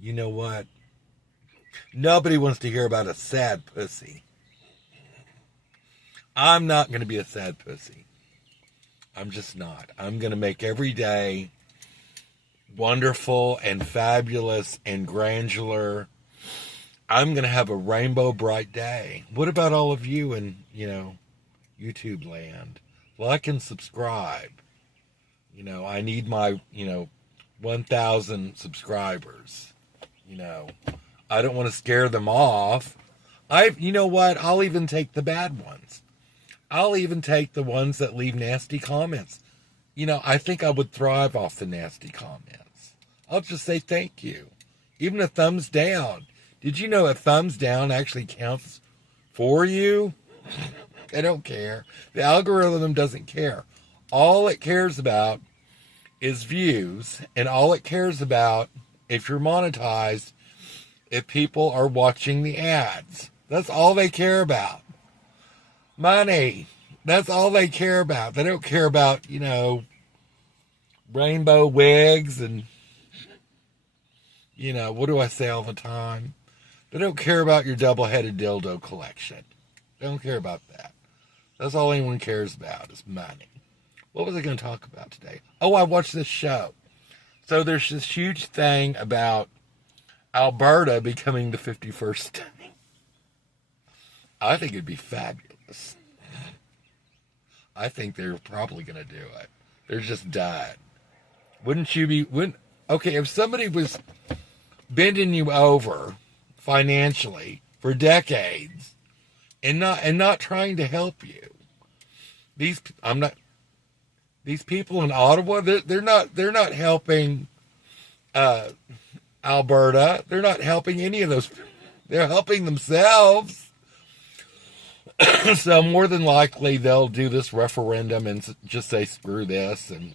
You know what? Nobody wants to hear about a sad pussy. I'm not going to be a sad pussy. I'm just not. I'm going to make every day wonderful and fabulous and granular. I'm going to have a rainbow bright day. What about all of you in, YouTube land? Like and subscribe. I need my, 1,000 subscribers. I don't want to scare them off. You know what? I'll even take the bad ones. I'll even take the ones that leave nasty comments. I think I would thrive off the nasty comments. I'll just say thank you. Even a thumbs down. Did you know a thumbs down actually counts for you? They don't care. The algorithm doesn't care. All it cares about is views, and all it cares about, if you're monetized, if people are watching the ads. That's all they care about. Money. That's all they care about. They don't care about, rainbow wigs and, what do I say all the time? They don't care about your double-headed dildo collection. They don't care about that. That's all anyone cares about is money. What was I going to talk about today? Oh, I watched this show. So there's this huge thing about Alberta becoming the 51st state. I think it'd be fabulous. I think they're probably going to do it. They're just done. Wouldn't you be... Okay, if somebody was bending you over financially for decades and not trying to help you, these people in Ottawa, they're not helping Alberta. They're not helping any of those. They're helping themselves. So more than likely they'll do this referendum and just say screw this and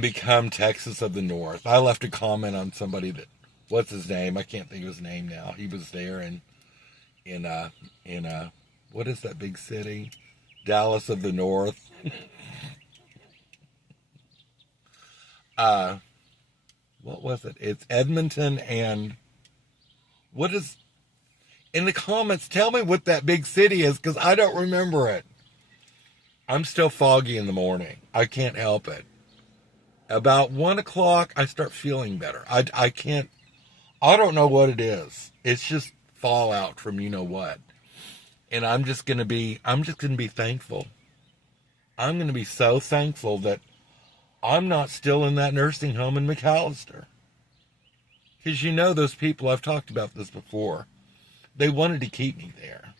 become Texas of the North. I left a comment on somebody that, what's his name? I can't think of his name now. He was there in what is that big city? Dallas of the North. What was it? It's Edmonton and what is... In the comments, tell me what that big city is, because I don't remember it. I'm still foggy in the morning. I can't help it. About 1 o'clock, I start feeling better. I don't know what it is. It's just fallout from you know what. And I'm just gonna be thankful. I'm gonna be so thankful that I'm not still in that nursing home in McAllister. Because those people, I've talked about this before. They wanted to keep me there.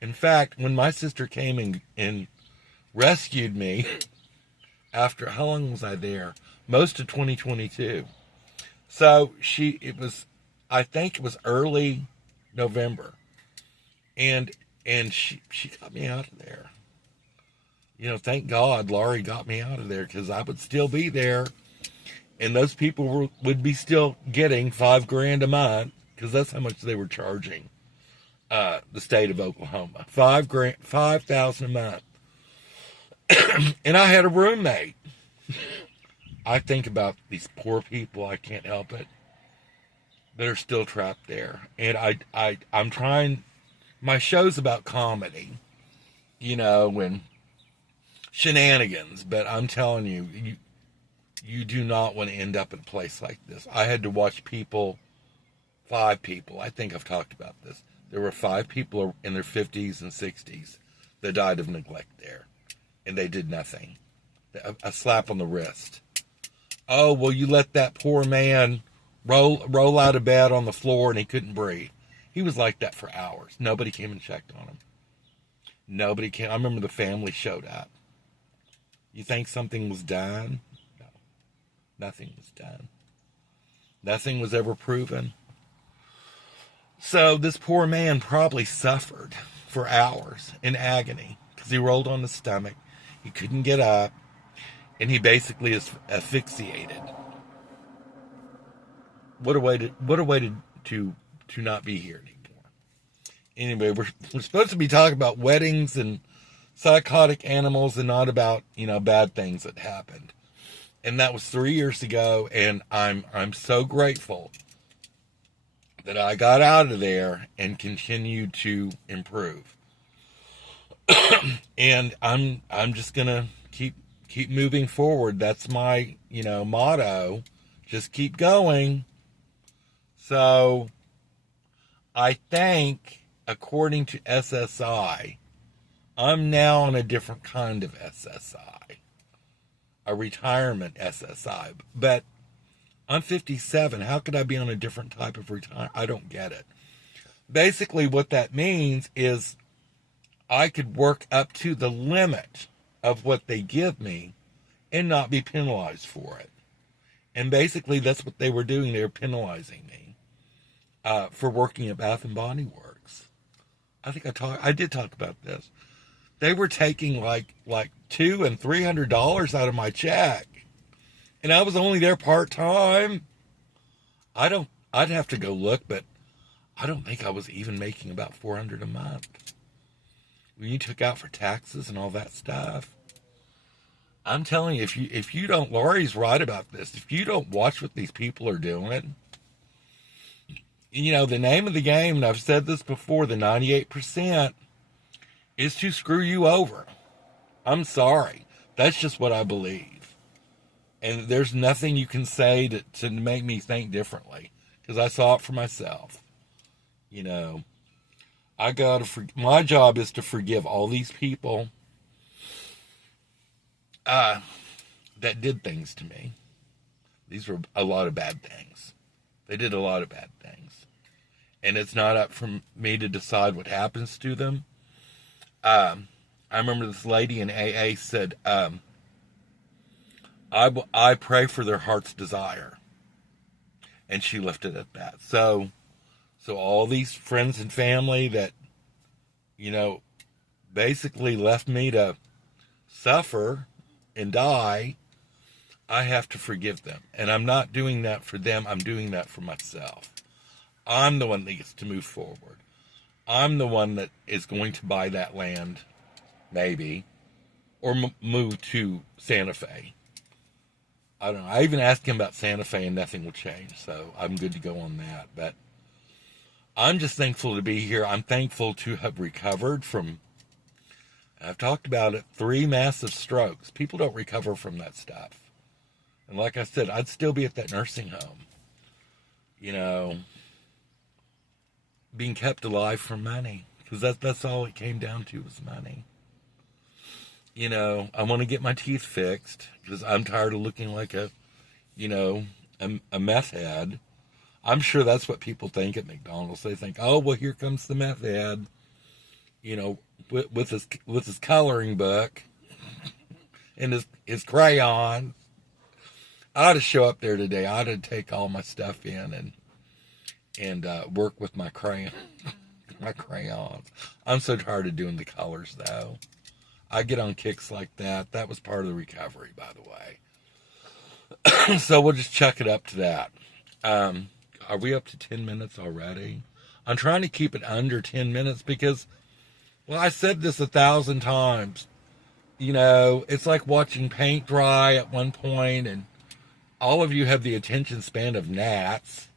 In fact, when my sister came and rescued me, after, how long was I there? Most of 2022. So I think it was early November. And she got me out of there. Thank God Laurie got me out of there, because I would still be there. And those people would be still getting $5,000 a month. Because that's how much they were charging the state of Oklahoma. $5,000 a month. And I had a roommate. I think about these poor people, I can't help it, that are still trapped there. And I'm trying, my show's about comedy, and shenanigans, but I'm telling you, you do not want to end up in a place like this. I had to watch 5 people, I think I've talked about this. There were 5 people in their 50s and 60s that died of neglect there. And they did nothing. A slap on the wrist. Oh, well, you let that poor man roll out of bed on the floor and he couldn't breathe. He was like that for hours. Nobody came and checked on him. Nobody came. I remember the family showed up. You think something was done? No. Nothing was done. Nothing was ever proven. So this poor man probably suffered for hours in agony because he rolled on his stomach. He couldn't get up, and he basically is asphyxiated. What a way to not be here anymore. Anyway, we're supposed to be talking about weddings and psychotic animals and not about bad things that happened. And that was 3 years ago, and I'm so grateful that I got out of there and continued to improve. And I'm just gonna keep moving forward. That's my, motto. Just keep going. So I think, according to SSI, I'm now on a different kind of SSI, a retirement SSI. But I'm 57. How could I be on a different type of retirement? I don't get it. Basically, what that means is I could work up to the limit of what they give me and not be penalized for it. And basically, that's what they were doing. They were penalizing me for working at Bath and Body Works. I think I did talk about this. They were taking like $200 and $300 out of my check, and I was only there part time. I'd have to go look, but I don't think I was even making about $400 a month. When you took out for taxes and all that stuff, I'm telling you, if you don't, Laurie's right about this. If you don't watch what these people are doing, the name of the game, and I've said this before, the 98% is to screw you over. I'm sorry. That's just what I believe. And there's nothing you can say to make me think differently, because I saw it for myself. My job is to forgive all these people that did things to me. These were a lot of bad things. They did a lot of bad things. And it's not up for me to decide what happens to them. I remember this lady in AA said, I pray for their heart's desire. And she left it at that. So all these friends and family that, basically left me to suffer and die, I have to forgive them. And I'm not doing that for them. I'm doing that for myself. I'm the one that gets to move forward. I'm the one that is going to buy that land, maybe, or move to Santa Fe. I don't know. I even asked him about Santa Fe and nothing will change. So I'm good to go on that. But I'm just thankful to be here. I'm thankful to have recovered from, I've talked about it, 3 massive strokes. People don't recover from that stuff. And like I said, I'd still be at that nursing home. Being kept alive for money. Because that's all it came down to, was money. I want to get my teeth fixed because I'm tired of looking like a meth head. I'm sure that's what people think at McDonald's. They think, oh, well, here comes the meth head, with his coloring book and his crayon. I ought to show up there today. I ought to take all my stuff in and work with my crayon, my crayons. I'm so tired of doing the colors, though. I get on kicks like that. That was part of the recovery, by the way. So we'll just chuck it up to that. Are we up to 10 minutes already? I'm trying to keep it under 10 minutes because, well, I said this 1,000 times. It's like watching paint dry at one point, and all of you have the attention span of gnats.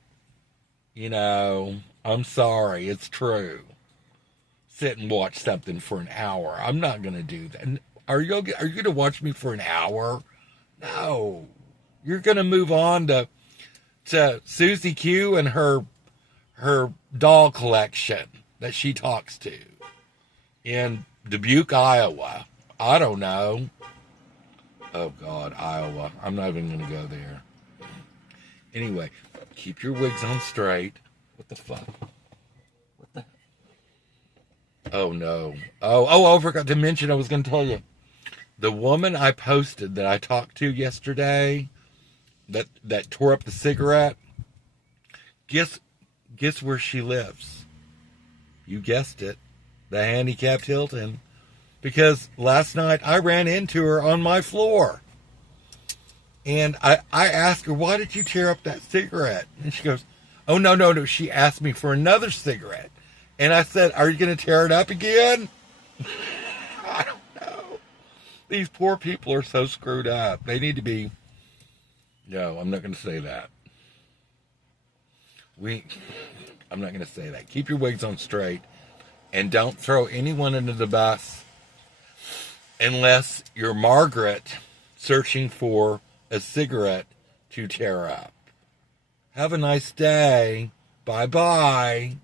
I'm sorry, it's true. Sit and watch something for an hour. I'm not going to do that. Are you going to watch me for an hour? No. You're going to move on to Susie Q and her doll collection that she talks to in Dubuque, Iowa. I don't know. Oh, God, Iowa. I'm not even going to go there. Anyway, keep your wigs on straight. What the fuck? What the? Oh, no. Oh, I forgot to mention, I was going to tell you. The woman I posted that I talked to yesterday that tore up the cigarette, guess where she lives? You guessed it. The handicapped Hilton. Because last night I ran into her on my floor. And I asked her, why did you tear up that cigarette? And she goes, oh, no. She asked me for another cigarette. And I said, are you going to tear it up again? I don't know. These poor people are so screwed up. They need to be No, I'm not going to say that. I'm not going to say that. Keep your wigs on straight and don't throw anyone under the bus unless you're Margaret searching for a cigarette to tear up. Have a nice day. Bye-bye.